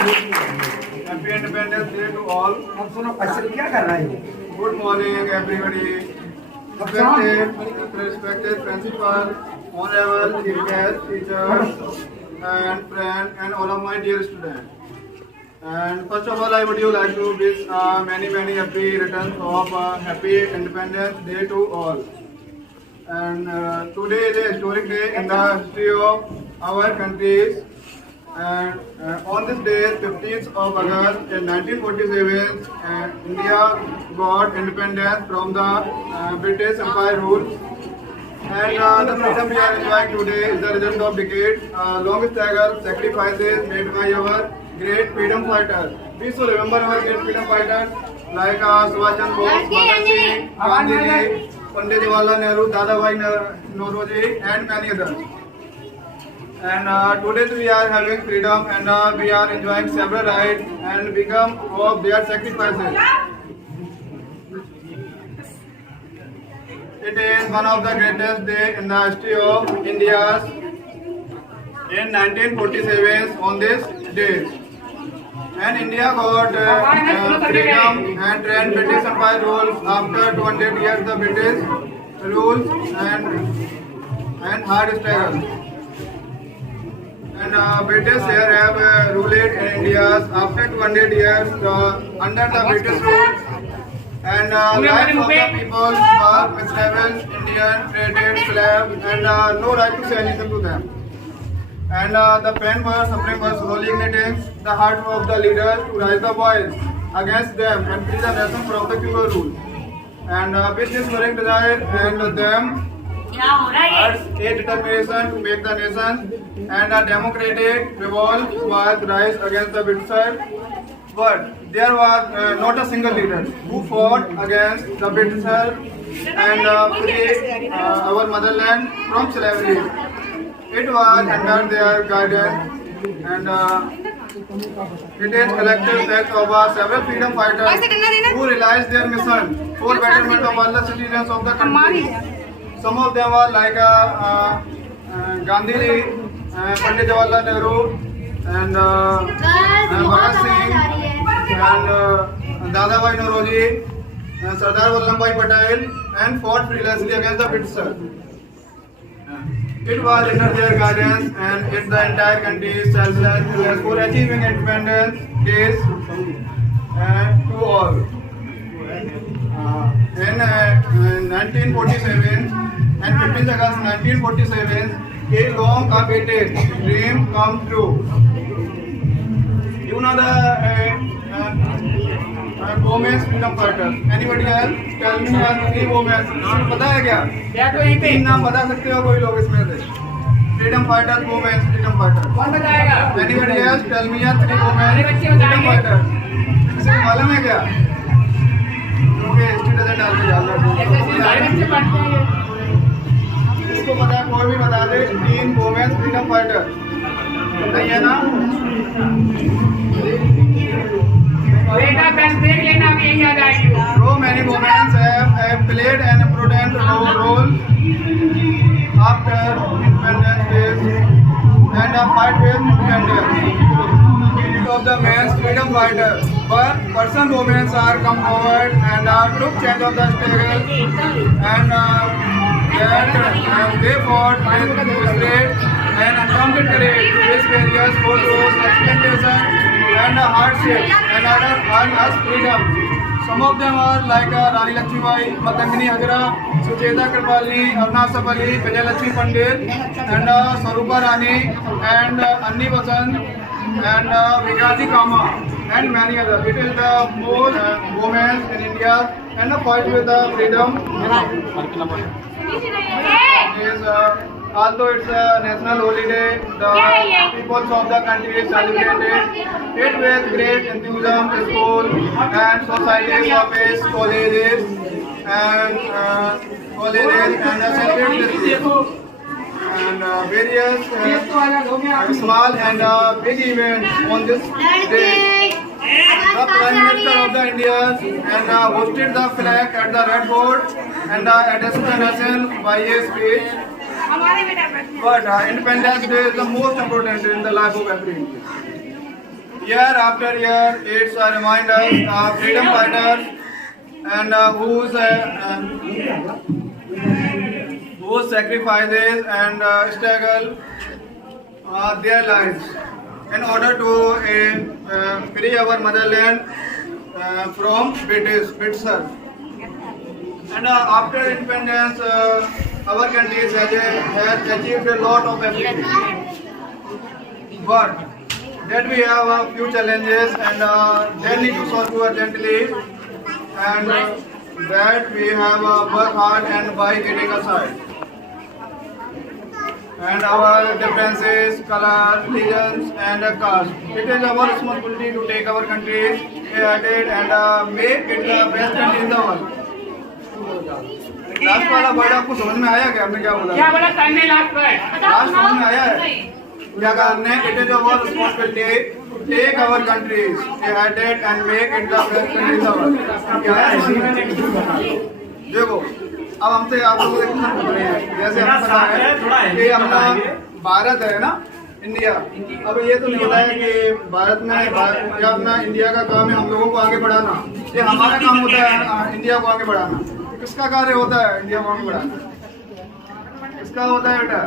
Happy Independence Day to all. अब सुनो question क्या कर रहा है? Good morning, everybody. Respected principal, honorable guests, teachers, and friends, and all of my dear students. And first of all, I would like to wish many happy returns of Happy Independence Day to all. And today is a historic day in the history of our countries. And on this day, 15th of August in 1947, India got independence from the British Empire rule. And the freedom we are enjoying today is the result of decades, long struggle, sacrifices made by our great freedom fighters. We should remember our great freedom fighters like Subhash Chandra Bose, Bhagat Singh, Gandhi Ji, Pandit Jawaharlal Nehru, Dadabhai Naoroji, and many others. And today we are having freedom, and we are enjoying several rights and become of their sacrifices. It is one of the greatest days in the history of India. In 1947, on this day, and India got freedom and ran British Empire rules. After 200 years, the British rules and hard struggle. And British here have ruled in India after 200 years under the British rule. And lives of the people were mislabeled, Indian, traded, slaves, and no right to say anything to them. And the pain was suffering was slowly igniting the heart of the leaders to raise the voice against them and free the nation from the cruel rule. And with this burning desire and them urged a determination to make the nation and a democratic revolt was rise against the Britishers. But there was not a single leader who fought against the Britishers and free our motherland from slavery. It was under their guidance, and it is collective act of several freedom fighters who realized their mission for betterment of all the citizens of the country. Some of them are like Gandhi Ji, Pandit Jawaharlal Nehru, and Bhagat Singh, and Dadabhai Naoroji, and Sardar Vallabhbhai Patel, and fought fearlessly against the Britishers. It was under their guidance and it's the entire country's selfless for achieving independence days to all. In 1947 and 15th August 1947, a long awaited dream come true. You know the women's freedom fighters. Anybody else? Tell me three women. नाम पता है क्या? तीन नाम बता सकते हो कोई लोग इसमें से? Freedom fighters, women's freedom fighters. कौन बताएगा? Anybody else? Tell me three women freedom fighters. किसी को मालूम है क्या? क्योंकि हिस्ट्री डजन डाल के डाल रहा है। इसको पता है कोई भी बता दे तीन women's freedom fighters. सही है ना? So many women have played an important role after independence days and fight with independence of the men's freedom fighters. But some women are come forward and took charge of the struggle and they fought with spirit and uncounted courage to face barriers, photos, expectations, and hardships and earn us freedom. Some of them are like Rani Lakshmibai, Matangini Hajra, Sucheta Kripali, Aruna Sapali, Vijay Lakshmi Pandit, and Sarupa Rani, and Anni Vasant, and Vikasi Kama, and many others. It is the most women in India and the fight with the freedom. Although it's a national holiday, the people of the country celebrated it with great enthusiasm. School and societies, office, colleges, and celebrate this and various small and big events on this day. The Prime Minister of the India and hosted the flag at the Red Fort and addressed the nation by a speech. But Independence Day is the most important in the life of every Indian. Year after year, it's a reminder of freedom fighters and whose sacrifices and struggle their lives in order to free our motherland from British. And after independence, our country has achieved a lot of everything. But that we have a few challenges and they need to solve urgently. And that we have work hard and by getting aside. And our differences, color, religions and caste. It is our responsibility to take our country ahead and make it the best country in the world. Last वाला word आपको समझ में आया क्या? हमने क्या बोला? क्या बोला सर ने लास्ट वर्ड? लास्ट समझ में आया है? क्या कहा हमने? It is our responsibility to take our countries ahead and make it the best country in the world. क्या है? देखो, अब हमसे आप लोग एक क्वेश्चन पूछ रहे हैं, जैसे हमें पता है कि अपना भारत है ना, इंडिया। अब ये तो नहीं होता है कि भारत में या अपना इंडिया का काम है हम लोगों को आगे बढ़ाना, ये हमारा काम होता है इंडिया को आगे बढ़ाना। किसका कार्य होता है इंडिया को आगे बढ़ाना? किसका होता है बेटा?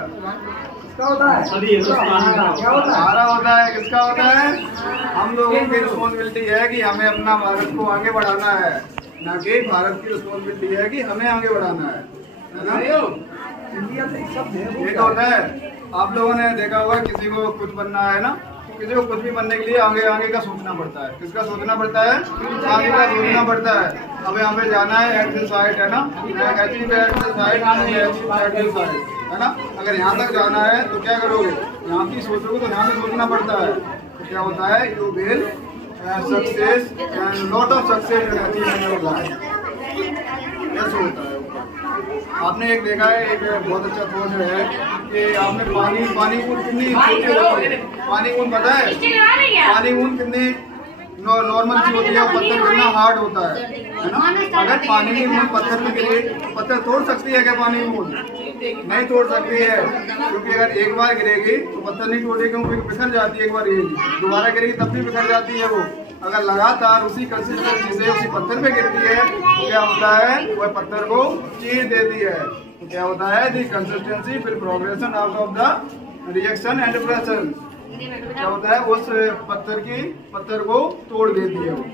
क्या होता है? क्या होता है? हमारा होता है। किसका होता है? हम लोगों की रिस्पॉन्सिबिलिटी है कि हमें अपना भारत को आगे बढ़ाना है, ना कि भारत की रिस्पॉन्सिबिलिटी है कि हमें आगे बढ़ाना है ना? इंडिया में सब ये तो होता है। आप लोगों ने देखा होगा किसी को कुछ बनना है ना, किसी को कुछ भी बनने के लिए आगे का सोचना पड़ता है। किसका सोचना पड़ता है? आगे का सोचना पड़ता है। अब यहाँ पे जाना है एट दिस साइड है ना, है ना। अगर यहाँ तक जाना है तो क्या करोगे? यहाँ की सोचोगे तो यहाँ पे सोचना पड़ता है। तो क्या होता है? You will success and lot of success in achieving your life. ऐसे होता है। आपने एक देखा है, एक बहुत अच्छा थॉट है कि आपने पानी बूंद कितनी पानी बूंद पता है? पानी बूंद कितनी नॉर्मल सी होती है, पत्थर कितना हार्ड होता है ना। अगर पानी की बूंद पत्थर में गिरे, पत्थर तोड़ सकती है क्या? पानी की बूंद नहीं तोड़ सकती है, क्योंकि अगर एक बार गिरेगी तो पत्थर नहीं टूटेगी, क्योंकि बिखर जाती है। एक बार गिरेगी, दोबारा गिरेगी तब भी बिखर जाती है वो। अगर लगातार उसी कंसिस्टेंसी से उसी पत्थर पे गिरती है तो क्या होता है? वह पत्थर को चीर देती है। तो क्या होता है? दी कंसिस्टेंसी फिर progression out of the reaction and pressure. क्या होता है? उस पत्थर को तोड़ देती है वो।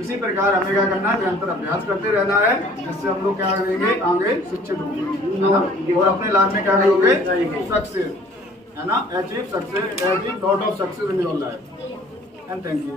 इसी प्रकार हमें क्या करना है? निरंतर अभ्यास करते रहना है, जिससे हम लोग क्या करेंगे? आगे शिक्षित होंगे और अपने लाइफ में क्या करोगे? सक्सेस है ना, achieve success, achieve lot of success in your life. And thank you.